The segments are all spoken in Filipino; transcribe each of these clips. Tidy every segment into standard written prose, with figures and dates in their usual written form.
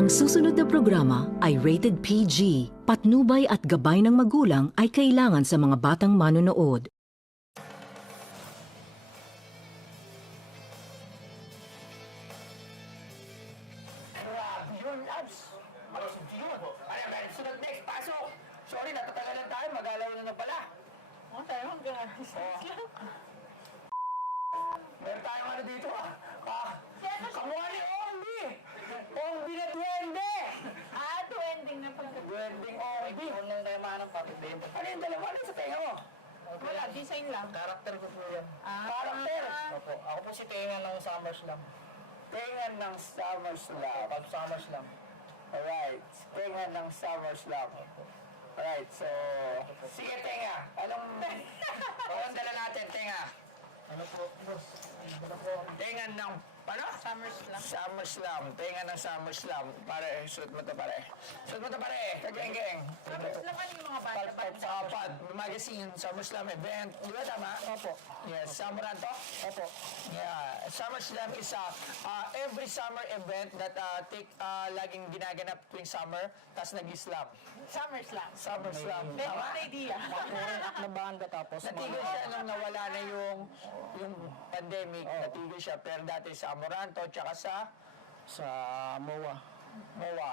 Ang susunod na programa ay rated PG. Patnubay at gabay ng magulang ay kailangan sa mga batang manonood. Grabe yun, abs. Malusog yun. Ay, meron sunod next, pasok. Sorry, natatagalan tayo. Mag-alaw na pala. Oh, tayo hanggang Meron tayong ano dito, kamukha ni Ongbi. Ongbi na duwende. trending na pagka... Duwending Ongbi. Unang tayo manang bakit din. Ano yung dalawa? Ano yung sa tenga mo? Wala, design lang. Karakter ko po yan. Karakter. Opo. Ako po si Tenga ng SummerSlam. Tenga ng SummerSlam. Pag SummerSlam. Alright. Tenga ng SummerSlam. Alright, so... Sige, Tenga. Anong dala natin, Tenga? Ano po, boss? Ano po? Tenga ng... Ano? SummerSlam. SummerSlam. Tenga ng SummerSlam. Pare, suot mo to pare. Suot mo to pare. Kageng-geng. SummerSlam ano yung mga bata-bata? Sa Pad Magazine, SummerSlam event. Di ba tama? Opo. Yes. Samuran to? Opo. Yeah. SummerSlam is every summer event that laging ginaganap tuwing summer, tapos nag-islam. SummerSlam. SummerSlam. Very Tama? good idea. Foreign act na banda tapos Natigil siya nung nawala na yung pandemic. Natigil siya. Pero dati sa Amoranto, tsaka sa MOA. MOA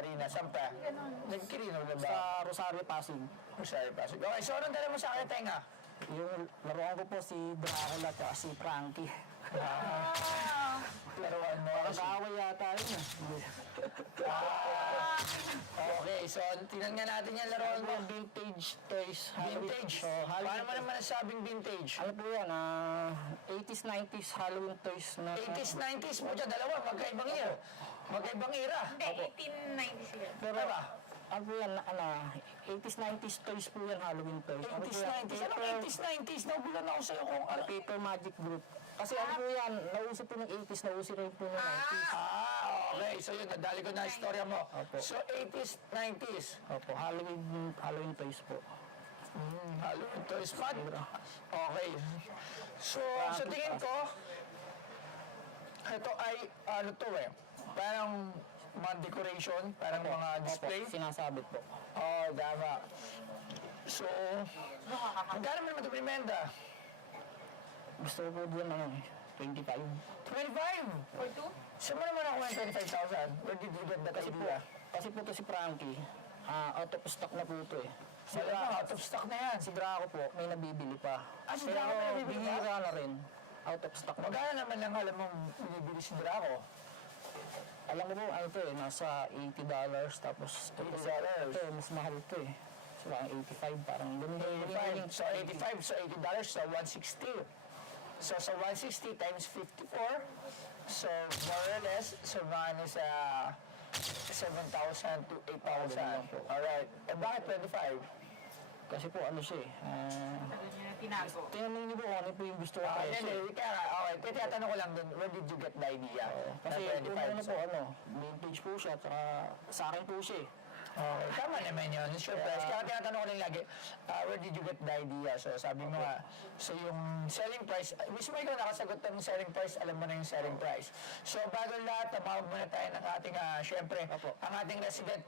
Arena. Saan pa? Nagkirino na ba? Sa Rosario Pasig. Rosario Pasig. Okay, so anong dala mo sa akin, Tenga? Yung laruan ko po si Dracula at si Frankie. Laruan mo. Nag-aaway yata yun. Okay, so tingnan nga natin yung laruan mo. Vintage toys. Vintage. Paano mo naman nasabing vintage? Ano po yan? 80s, 90s Halloween toys na... 80s, 90s mo dyan, dalawa, magkaibang year. Magkaibang era. Hindi, 1890s yun. Pero, Diba? ano po yan, 80s, 90s toys po yan, Halloween toys. Ano po 80s, yan? 90s. Anong 80s, 90s? Nabulan ako sa'yo kung ano. Paper Magic Group. Kasi ano po yan, nauso po ng 80s, nauso rin po ng 90s. Okay. So yun, nadali ko na ang istorya mo. Opo. So 80s, 90s. Opo, Halloween toys po. Halloween toys fun. Okay. So, sa tingin ko, ito ay, ano to parang mga decoration, parang mga display. Opo, sinasabit po. Oh, tama. So, magkano mo naman ito pinimenda? Gusto ko po doon 25. 25! For two? Saan mo naman ako ng 25,000? Where did you get that idea? Kasi po to si Frankie, out of stock na po ito eh. Wala, out of stock na yan. Si Draco po, may nabibili pa. Si Draco may nabibili pa? bihira na rin. Out of stock na. Magkano naman lang alam mong binibili si Draco? Alam mo po, ano to eh, nasa $80 tapos ito, $80. ito, mas mahal to eh. So, parang 85, parang ganun. 85. So 85, so $80, so 160. So sa 160 times 54, so more or less, so mga is 7,000 to 8,000. Alright. Eh bakit 25? Kasi po ano siya eh. Tagal niya na tinago. Tinanong niyo po kung ano po yung gusto ko presyo. Hindi, kaya okay. Tinatanong ko lang dun, where did you get the idea? Kasi Na yung ano po, vintage po siya, tsaka sa akin po siya eh. Okay, tama naman yun. It's your price. Kaya tinatanong ko lang lagi, where did you get the idea? So sabi mo nga, so yung selling price, mismo ikaw nakasagot ng selling price, alam mo na yung selling price. So bago lahat, tumawag muna tayo ng ating, syempre, ang ating resident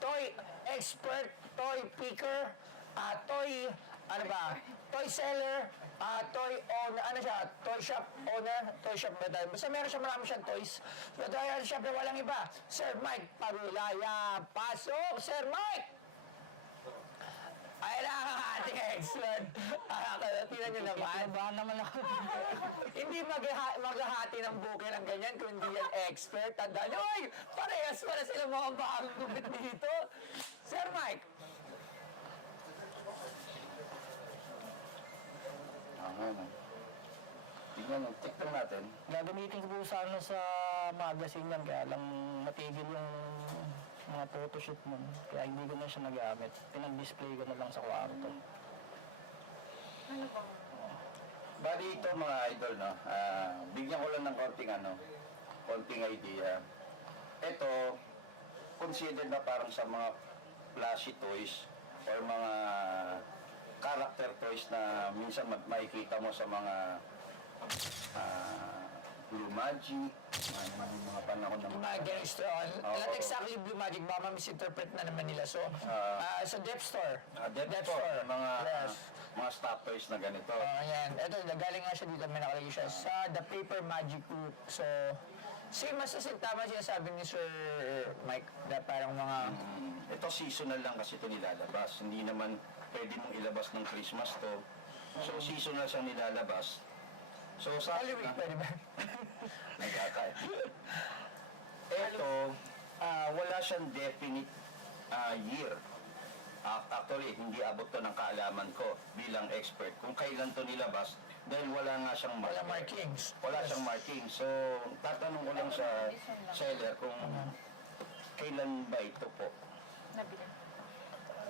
toy expert, toy picker, toy, ano ba, toy seller, toy owner, ano siya, toy shop owner, toy shop ba tayo? Basta meron siya, marami siyang toys. Pero toy shop na walang iba. Sir Mike Pagulaya, pasok, Sir Mike! Ay lang ang ating expert. Tingnan niyo naman. Kinabahan naman ako. Hindi maghahati ng bukid ng ganyan kung hindi yan expert. Tandaan niyo, oy, parehas pala sila mga bagong gupit dito. Sir Mike, Tingnan mo, tikman natin. Gagamitin ko po sana sa magazine yan, kaya lang matigil yung mga photoshoot mo. Kaya hindi ko na siya nagamit. Pinag-display ko na lang sa kwarto. Bali ito mga idol, no? Bigyan ko lang ng konting idea. Ito, considered na parang sa mga flashy toys or mga character toys na minsan makikita mo sa mga Blue Magic, yung mga panahon ng Mga ganito. Not exactly Blue Magic, baka misinterpret na naman nila. So, sa Dep Store. Depth Store, mga stoppers na ganito. Ayan. Ito, galing nga siya dito, may nakalagay siya sa The Paper Magic Group. So, same as tama siya sabi ni Sir Mike, na parang mga... Ito seasonal lang kasi ito nilalabas. Hindi naman pwede mong ilabas ng Christmas to. So seasonal siyang nilalabas. So sa Halloween, pwede ba? nagkakay. Ito, wala siyang definite year. Actually, hindi abot to ng kaalaman ko bilang expert kung kailan to nilabas dahil wala nga siyang Wala marker. markings. Wala siyang marking. So, tatanong ko lang sa seller kung kailan ba ito po. Nabili.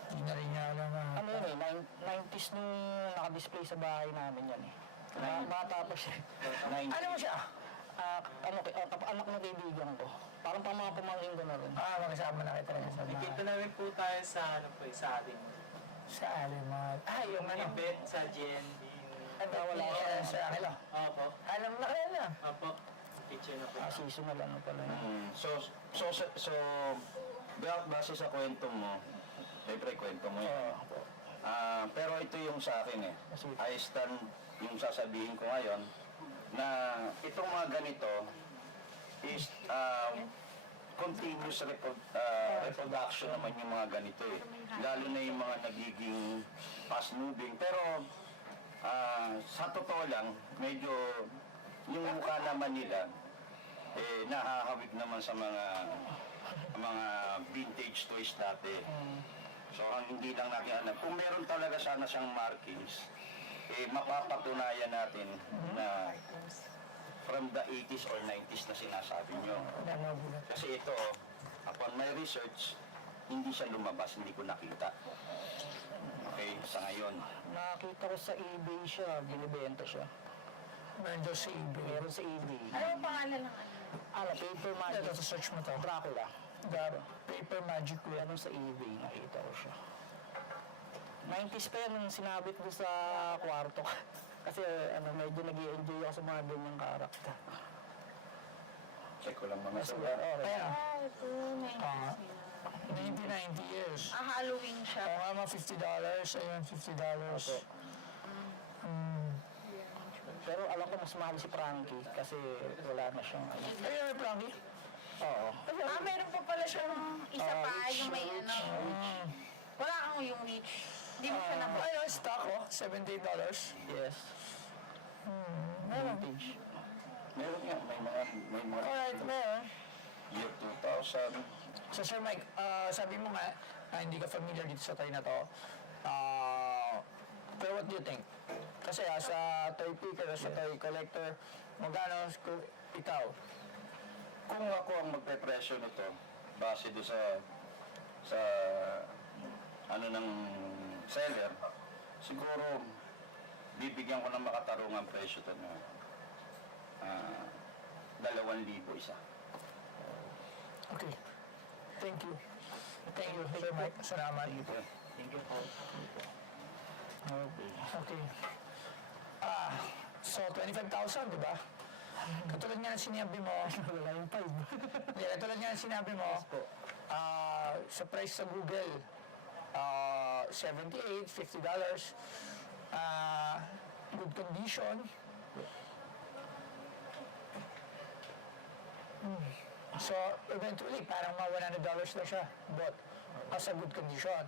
Hindi na rin niya alam. Ano yun eh, 90s nung nakadisplay sa bahay namin yan eh. Bata pa siya. Ano mo siya? Anak na kaibigan ko. Parang pang mga pamangkin ko na rin. Magkasama na kayo talaga sa Nakikita namin po tayo sa sa ating Sa Alimat. Yung ano? event sa GNB. Wala ko sa Akilo. Opo. Alam na kayo na. Opo. Picture na po. Seasonal ano pala yun. So, base sa kwento mo, siyempre kwento mo yun. Pero ito yung sa akin eh. I stand yung sasabihin ko ngayon na itong mga ganito is continuous reproduction naman yung mga ganito eh. Lalo na yung mga nagiging fast moving. Pero sa totoo lang, medyo yung mukha naman nila nahahawig naman sa mga vintage toys dati. So ang hindi lang natin alam, kung meron talaga sana siyang markings, mapapatunayan natin na from the 80s or 90s na sinasabi nyo. Kasi ito, upon my research, hindi siya lumabas, hindi ko nakita. Okay, sa ngayon. Nakita ko sa eBay siya, binibenta siya. Meron sa eBay. Meron sa eBay. Ano ang pangalan ng ano? Paper Magic. Ito, search mo to. Dracula. The Paper Magic Group. Meron sa eBay, nakita ko siya. 90s pa yan nung sinabit ko sa kwarto ko. Kasi medyo nag-i-enjoy ako sa mga ganyang karakter. Check ko lang mga sa Ayan. Ito, 90s. 90 years. Halloween siya. Oo nga, mga $50. Ayun, $50. Pero alam ko mas mahal si Frankie kasi wala na siyang ano. Ayun, Frankie. Oo. Meron pa pala siyang isa pa, yung may ano. Wala kang yung reach. Hindi mo siya nabot. Ayun, stock oh, $78. Yes. Vintage. Meron nga, may mga Alright, meron. year 2000. So Sir Mike, sabi mo nga, hindi ka familiar dito sa toy na to. Pero what do you think? Kasi as a toy picker, as a toy collector, magkano ikaw? Kung ako ang magpe-presyo nito, base do sa ano ng seller, siguro bibigyan ko ng makatarungang presyo to na 2,000 isa. Okay. Thank you. Thank you, Sir Mike. Salamat. Thank you po. Okay. So 25,000, di ba? Katulad nga ng sinabi mo, wala yung 5. Hindi, katulad nga ng sinabi mo, sa price sa Google, $78, $50, good condition. So, eventually, parang mga $100 na siya, but as a good condition.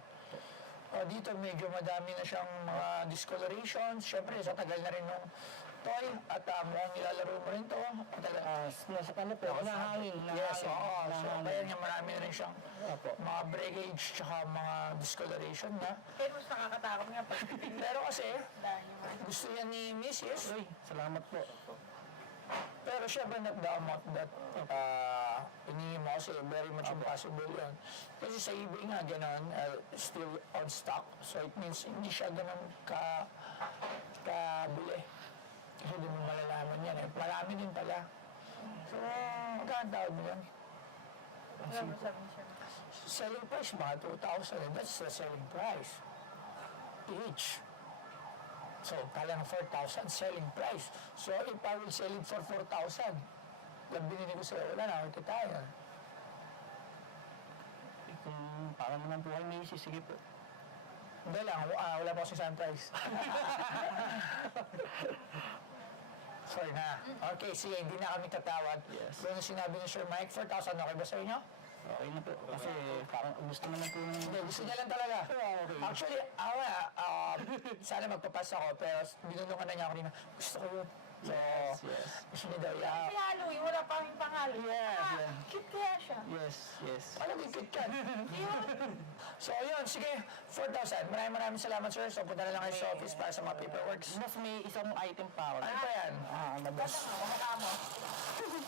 Dito medyo madami na siyang mga discolorations. Siyempre, sa tagal na rin ng toy at mukhang nilalaro mo rin to. Nasa ano po, nahangin. Yes, oo. So, kaya nga marami na rin siyang mga breakage tsaka mga discoloration na. Pero mas nakakatakot nga pag Pero kasi, dahil yung gusto yan ni Mrs. Uy, salamat po. Pero syempre not the amount that hinihingi mo kasi very much impossible yun. Kasi sa eBay nga gano'n, still on stock. So it means hindi siya gano'n kabili. Kasi di mo malalaman yan eh. Marami din pala. So, magkano tawag mo yan? sabi siya. Selling price mga 2,000. That's the selling price. Each. So, kala ng 4,000 selling price. So, if I will sell it for 4,000, lang binili ko sa'yo, wala na, kita tayo. Kung para naman po kayo may isi, sige po. Hindi lang, wala pa ako sa sunrise. Sorry na. Okay, sige, hindi na kami tatawad. Yes. Doon sinabi ni Sir Mike, 4,000, okay ba sa inyo? Okay na po. Kasi parang gusto naman po ng... Hindi, gusto niya lang talaga. Okay. Actually, sana magpapasa ako, pero binulungan na niya ako rin na, gusto ko yun. So, Yes. gusto niya daw, yeah. Si Halloween, wala pa kaming pangalo. Yeah. Cute kaya siya. Yes. Alam mo, ikit ka. So, yun, sige, 4,000. Maraming salamat, sir. So, punta na lang kayo sa office para sa mga paperworks. Boss, may isang item pa ako. Ano ba yan? Ano boss?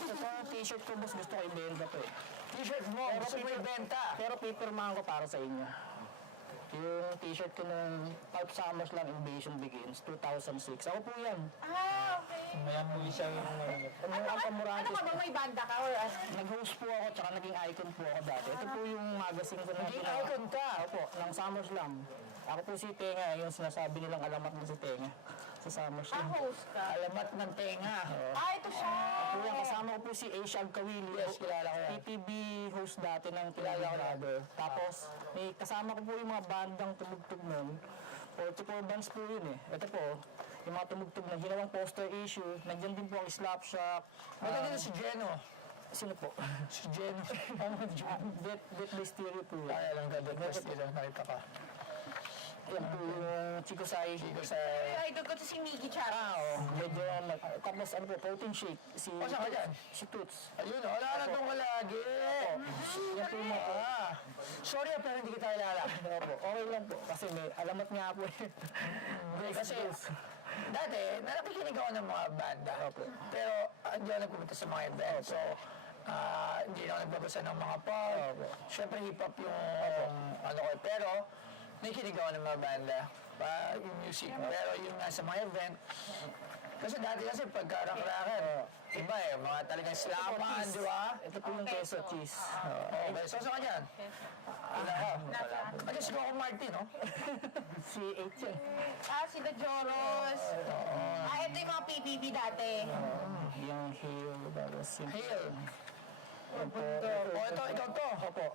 Ito yung t-shirt ko, boss. Gusto ko ibenta to eh. T-shirt mo, gusto mo ibenta. Pero pipirmahan ko para sa inyo. Yung t-shirt ko ng Pulp Summers lang, Invasion Begins, 2006. Ako po yan. Okay. Mayan mo siya yung Ano ka ba, may banda ka or ano? Nag-host po ako, tsaka naging icon po ako dati. Ito po yung magazine ko na Naging ginawa. icon ka? Opo, ng SummerSlam. Ako po si Tenga, yung sinasabi nilang alamat mo si Tenga sa SummerSlam. Host ka. Alamat ng tenga. Ito siya. Po yan, kasama ko po si Asiag Kawili. Yes, kilala ko yan. PPB host dati ng Kilala ko Brother. Tapos, may kasama ko po yung mga bandang tumugtog nun. 44 bands po yun eh. Ito po, yung mga tumugtog na ginawang poster issue. Nandiyan din po ang Slapshot. Maganda na si Jeno. Sino po? Si Jeno. Death by Stereo po. Kaya lang ganda. Best nila, nakita ka. Yan po yung Chico Sai. Ay, idol ko to si Miggy Chavez. Medyo tapos ano po, protein shake. Si, O, saan ka dyan? si Toots. Ayun, wala na itong kalagi. Yan po yung mga... Sorry, pero hindi kita kilala. Opo, okay lang po. Kasi may alamat nga po eh. Hindi, kasi dati, nakikinig ako ng mga banda. Pero hindi ako nagpupunta sa mga event. So, hindi ako nagbabasa ng mga pop. Siyempre, hip-hop yung ano ko. Pero, nakikinig ako ng mga banda. Yung music. Pero yung nga sa mga event, kasi dati kasi pagkarak-rakan, iba eh, mga talagang slaman, di ba? Ito po yung queso cheese. Okay, so saan ka dyan? Wala ka. Ano si Coco Martin, no? Si H yan. Si The Joros. Ito yung mga PBB dati. Yung hail. Tapos yung... Hail. Ito po. O, ito, ikaw to. Opo.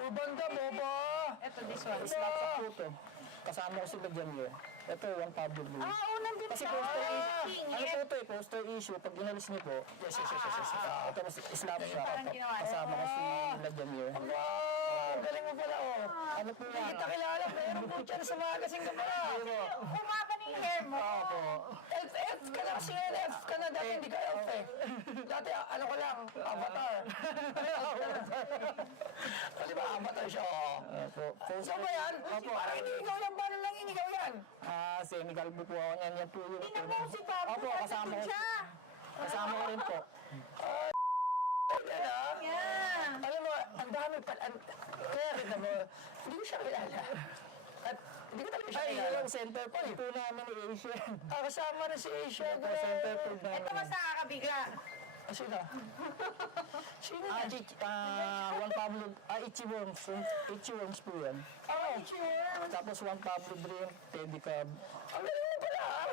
Urban ka, boba. Ito, this one. Slap sa puto. Kasama ko si Bajamye. Ito, yung Pablo Blue. Nandun Kasi siya. poster issue. King, Ano po ito eh, poster issue. Pag inalis niyo po, Yes. ito mas slap siya. Parang ginawa. Kasama ko si Bajamye. Wow, galing mo pala, oh. Ano po Hindi yan? kita kilala, meron po dyan sa magazine ka pala. Umaba na yung hair mo. F ka na kasi ngayon, F ka na. Dati hindi ka F eh. Dati, ano ko lang, Avatar. Di ba, Avatar siya, oh. Saan ba yan? Parang hindi ikaw yan, paano lang hindi ikaw yan? Semi-galbo po ako niyan. Yan po yung... Tingnan mo si Pablo. Opo, kasama ko. siya. Kasama ko rin po. Yan, ah. Yeah. Alam mo, ang dami pala. Kaya kita mo, hindi ko siya kilala. At hindi ko talaga siya Ay, kilala. yung center point po namin ni Asia. Kasama na si Asia. Center point namin. Ito mas nakakabigla. Sino? Sino yan? Juan Pablo, Itchy Worms. Itchy Worms po yan. Tapos Juan Pablo Dream, Teddy Cab. Ang galing mo pala, ah.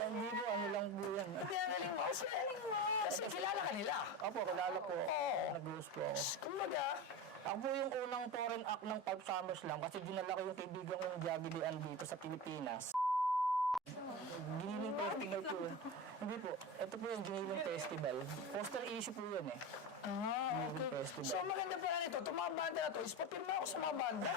Hindi po, ano lang po yan. Hindi ang galing mo. Kasi kilala ka nila. Opo, kilala po. Nag-host po ako. Kumbaga, Ako po yung unang foreign act ng Pulp Summers lang kasi dinala ko yung kaibigan kong Jagilian dito sa Pilipinas. Giniling Festival po yun. Hindi po. Ito po yung Giniling Festival. Poster issue po yun eh. Giniling Festival. so maganda pala nito. Itong mga banda na to, is papirma ako sa mga banda.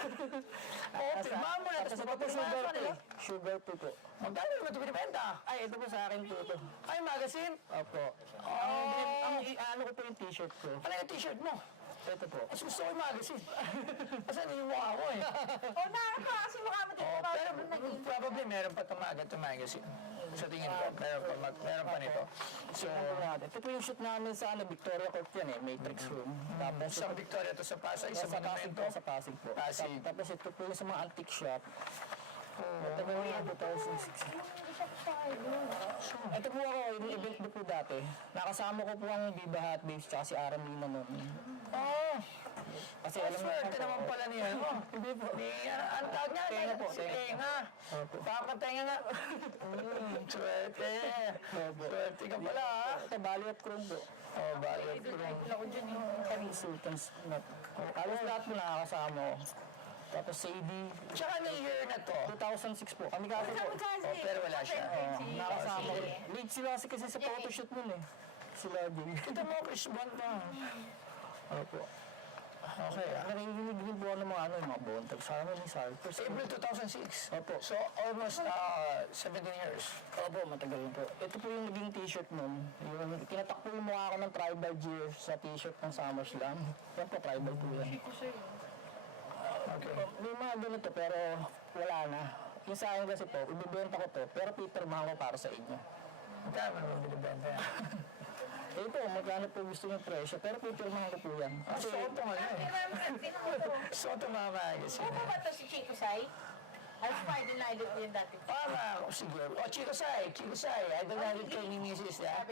Oo, pirmahan mo na. Tapos Tapos ito po papirmahan sugar pa po. nila. Sugar po po. Magkano naman ito binibenta? Ay, ito po sa akin po ito. Ay, magazine. Opo. Ano ko po yung t-shirt ko. Ano yung t-shirt mo? Ito po. Mas gusto ko yung magazine. Kasi ano yung mukha ko eh. Nakaka kasi mukha mo dito. Pero probably meron pa itong magazine. Sa tingin ko, meron pa nito. So, Ito po yung shoot namin sa Victoria Court yan eh, Matrix Room. Tapos isang Victoria to sa Pasay, sa isang Pasig monumento. po, sa Pasig po. Pasig. Tapos ito po yung sa mga antique shop. Ito po yung 2006. Ito po ako, yung event po dati. Nakasama ko po ang Viva Hot Babes tsaka si Aram Lina noon. Kasi alam mo Swerte naman pala niya. Hindi po. Ang tawag nga. Tenga po, Tenga. Papatenga nga. Swerte. Swerte ka pala ha. Ito, Bali at Chrome po. Oh, bakit? Ako dyan yung Sultan's Nut. Halos lahat po nakakasama ko. Tapos Sadie, Tsaka na year na to. 2006 po. Kami kasi po. kasi. pero wala siya. Nakasama ko. Late sila kasi sa photoshoot nun eh. Sila din. Kita mo, Chris Bond pa. Opo. Okay ah. Nakikinig din po ako ng mga yung mga bontag. Sama ni Sarkers. April 2006. Opo. So, almost 17 years. Opo, matagal po. Ito po yung naging t-shirt nun. Yung, tinatak po yung mukha ko ng tribal gear sa t-shirt ng SummerSlam. Yan po, tribal po yan. Okay. May mga ganito pero wala na. Yung sa akin kasi po, ibibenta ko to, pero pipirmahan ko para sa inyo. Magkano naman binibenta yan? Eh po, magkano po gusto yung presyo, pero pipirmahan ko po yan. Kasi ito nga yan. So, ito mga magazine. Ano ba ito si Chico Sai? Ay, Spider na idol ko yan dati. Sige. O, Chico Sai. Idol natin kay ni Mrs. na.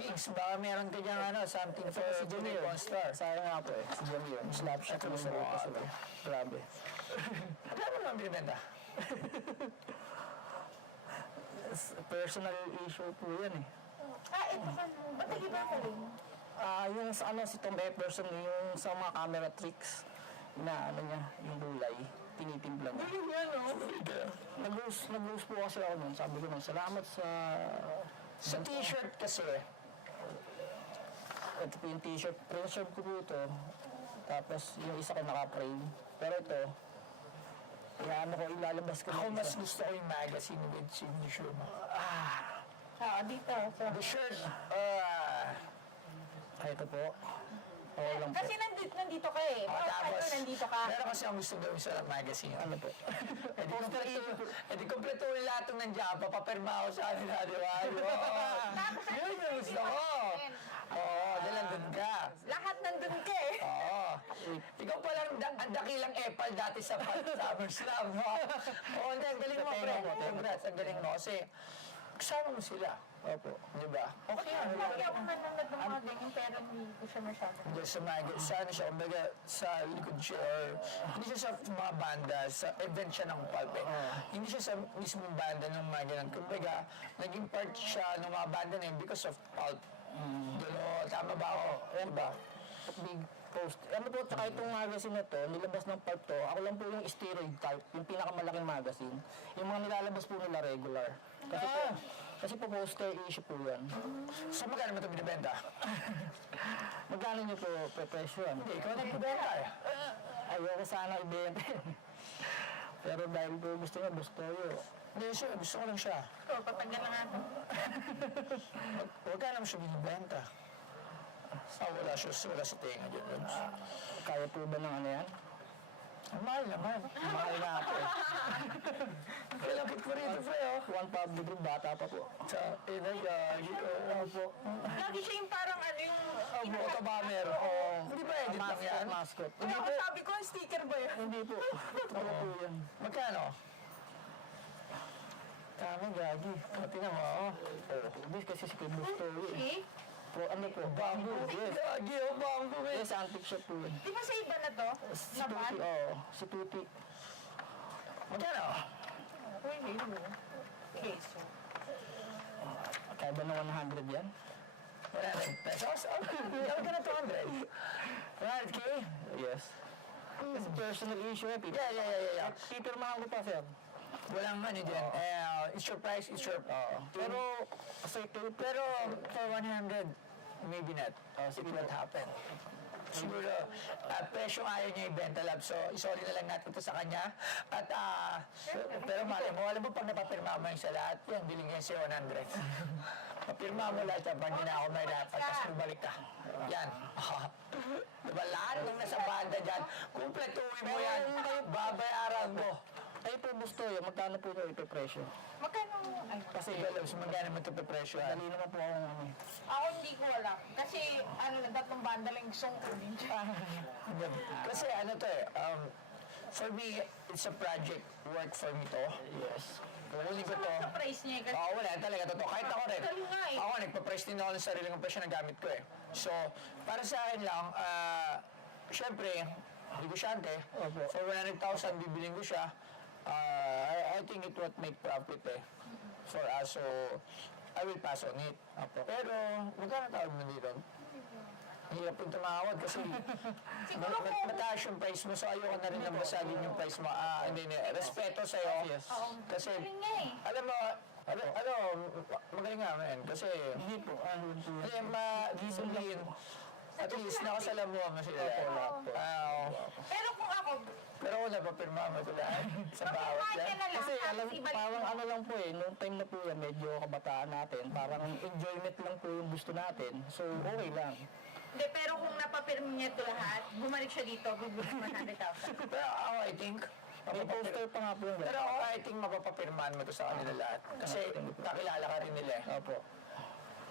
Mix, baka meron ka dyan something for Si Jamir, Star. sayang nga po eh, si Jamir. Slap shot Ito yung sa sarili mga sila. Grabe. Magkano naman binibenta? Personal issue po yan eh. Ito ka. Ba't nag-iba ko rin? Yung sa si Tom Epperson, yung sa mga camera tricks, niya, yung gulay, tinitimpla niya. Nag-lose po kasi ako nun. Sabi ko nun, salamat sa... Sa t-shirt kasi, Ito po yung t-shirt, print shirt ko po ito. Tapos yung isa ko naka-frame. Pero ito, ilalabas ko ako yung mas isa. gusto ko yung magazine with signature mo. Dito. So, The shirt, Ito po. Oo lang po. kasi nandito ka eh. tapos, nandito ka. meron kasi ang gusto gawin sa magazine. Ano po? Edi kompletuhin lahat ng nandiyan, papapirma ako sa kanila, di ba? Yun yung gusto ko. Oo, dahil nandun ka. Lahat nandun ka eh. Oo. Ikaw palang ang dakilang epal dati sa SummerSlam, no? Oo, hindi, ang galing mo, pre. Congrats, ang galing mo. Kasi, kasama mo sila. Opo. Di ba? Okay yan. Lagi ako nanonood ng mga ganyan pero hindi ko siya masyado. Hindi sa sa ano siya, kumbaga, sa likod siya, or hindi siya sa mga banda, sa event siya ng pulp eh. Hindi siya sa mismong banda ng mga ganun. Kumbaga, naging part siya ng mga banda na yun because of pulp. Dulo, tama ba ako? Diba? Big post. Ano po, tsaka itong magazine na to, nilabas ng part to, ako lang po yung steroid type, yung pinakamalaking magazine. Yung mga nilalabas po nila regular. Kasi po poster issue po yan. So, magkano mo ito binibenta? Magkano niyo po presyo yan? Hindi, ikaw nagbibenta eh. Ayoko sana ibenta. Pero dahil po gusto niya, gusto yun. Hindi, siya, gusto ko lang siya. Ito, patanggal na nga ito. Huwag ka naman siya binibenta. Wala sa tenga dyan. Kaya po ba ng ano yan? Mahal naman. Mahal na po. Kailang kit mo rito, pre, oh. One public group, bata pa po. Sa Opo. Lagi siya yung parang ano yung... Ito ba meron? Hindi ba edit lang yan? Mascot. Hindi ako sabi ko, sticker ba yan? Hindi po. Ano po yan? Magkano? Kami, gagi. Tingnan mo, oh. Hindi kasi si Kid Gusto yun. Eh? Po, ano po? Bamboo. Yes. Gagi, oh, bamboo, eh. Yes, antique shop po yun. Di ba sa iba na to? Si Na Tuti, band? oo. Si Tuti. Magkano? Uy, hello. Okay, so... Kaya ba na 100 yan? 100 pesos? Gawin ka na 200. 100K? Yes. Kasi personal issue eh. Yeah. Pipirmahan ko pa, sir. Walang ano dyan. It's your price, it's your... Pero, Pero for 100, maybe not. It won't happen. Siguro, presyong ayaw niya ibenta, lab. So, isoli na lang natin ito sa kanya. At, pero alam mo, pag napapirma mo yung sa lahat, yan, biling yan siya 100. Papirma mo lahat, hindi na ako may dapat, tapos bumalik ka. Yan. Diba, lahat ng nasa banda dyan, kumpletuhin mo yan, babayaran mo. ay po gusto yun. Magkano po ito presyo? Magkano? Ay, Kasi ikaw, magkano mo ito presyo? Dali naman po akong ano. ako hindi ko alam. Kasi, ano, tatlong banda lang gustong kunin. Kasi ano to eh, for me, it's a project work for me to. Yes. Kukunin ko to. Sa price niya eh, kasi... Oo, wala talaga totoo. Kahit ako rin. Galing nga eh. Ako, nagpa-price din ako ng sarili kong presyo na gamit ko eh. So, para sa akin lang, syempre, negosyante, Opo. for 100,000 bibiling ko siya, I think it would make profit for us, so I will pass on it. Pero, magkano tawag mo dito? Hirap yung tumawad kasi Siguro kung... mataas yung price mo, so ayoko na rin na basagin yung price mo. Hindi, respeto sa'yo. Oo, Kasi, galing nga eh. alam mo, magaling nga man. Kasi, Hindi po. kasi ma-discipline. At least, nakasalamuha mo sila. Pero kung ako, Pero kung napapirma mo ito lahat sa bawat papirmahan ka yan. na lang. Kasi alam, tapos ibalik parang mo. ano lang po nung time na po yan, medyo kabataan natin, parang enjoyment lang po yung gusto natin. So, okay lang. Hindi, pero kung napapirma niya ito lahat, bumalik siya dito, bibili 100,000. Pero ako, I think, May poster pa nga po yung pero ako, I think, mapapapirmahan mo ito sa kanila lahat. Kasi nakilala ka rin nila. Opo.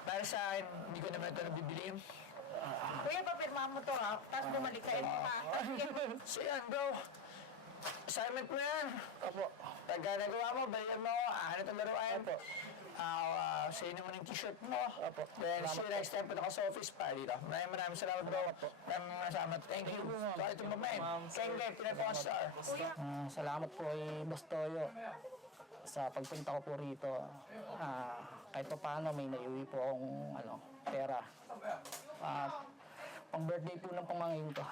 Para sa akin, hindi ko naman ito nabibiliin. Kuya, papirma mo to ha, tapos bumalik ka. So yan, bro. Assignment mo yan. Opo. Pagka nagawa mo, bayan mo ako. Ano itong laruan? Opo. Sa'yo naman yung t-shirt mo. Opo. Then, see you next time punta ka sa office pa dito. Maraming salamat, bro. Maraming salamat. Thank you. So, ito mo, man. Kenge, pinapakastar. Kuya, Salamat po kay Bastoyo sa pagpunta ko po rito. Kahit pa paano may naiuwi po akong pera. Pang birthday po ng pamangkin ko.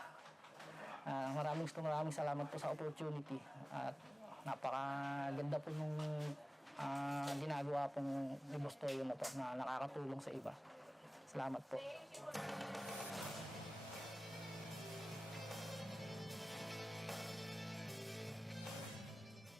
Maraming salamat po sa opportunity. At napakaganda po nung ginagawa pong ni Bastoyo na to na nakakatulong sa iba. Salamat po.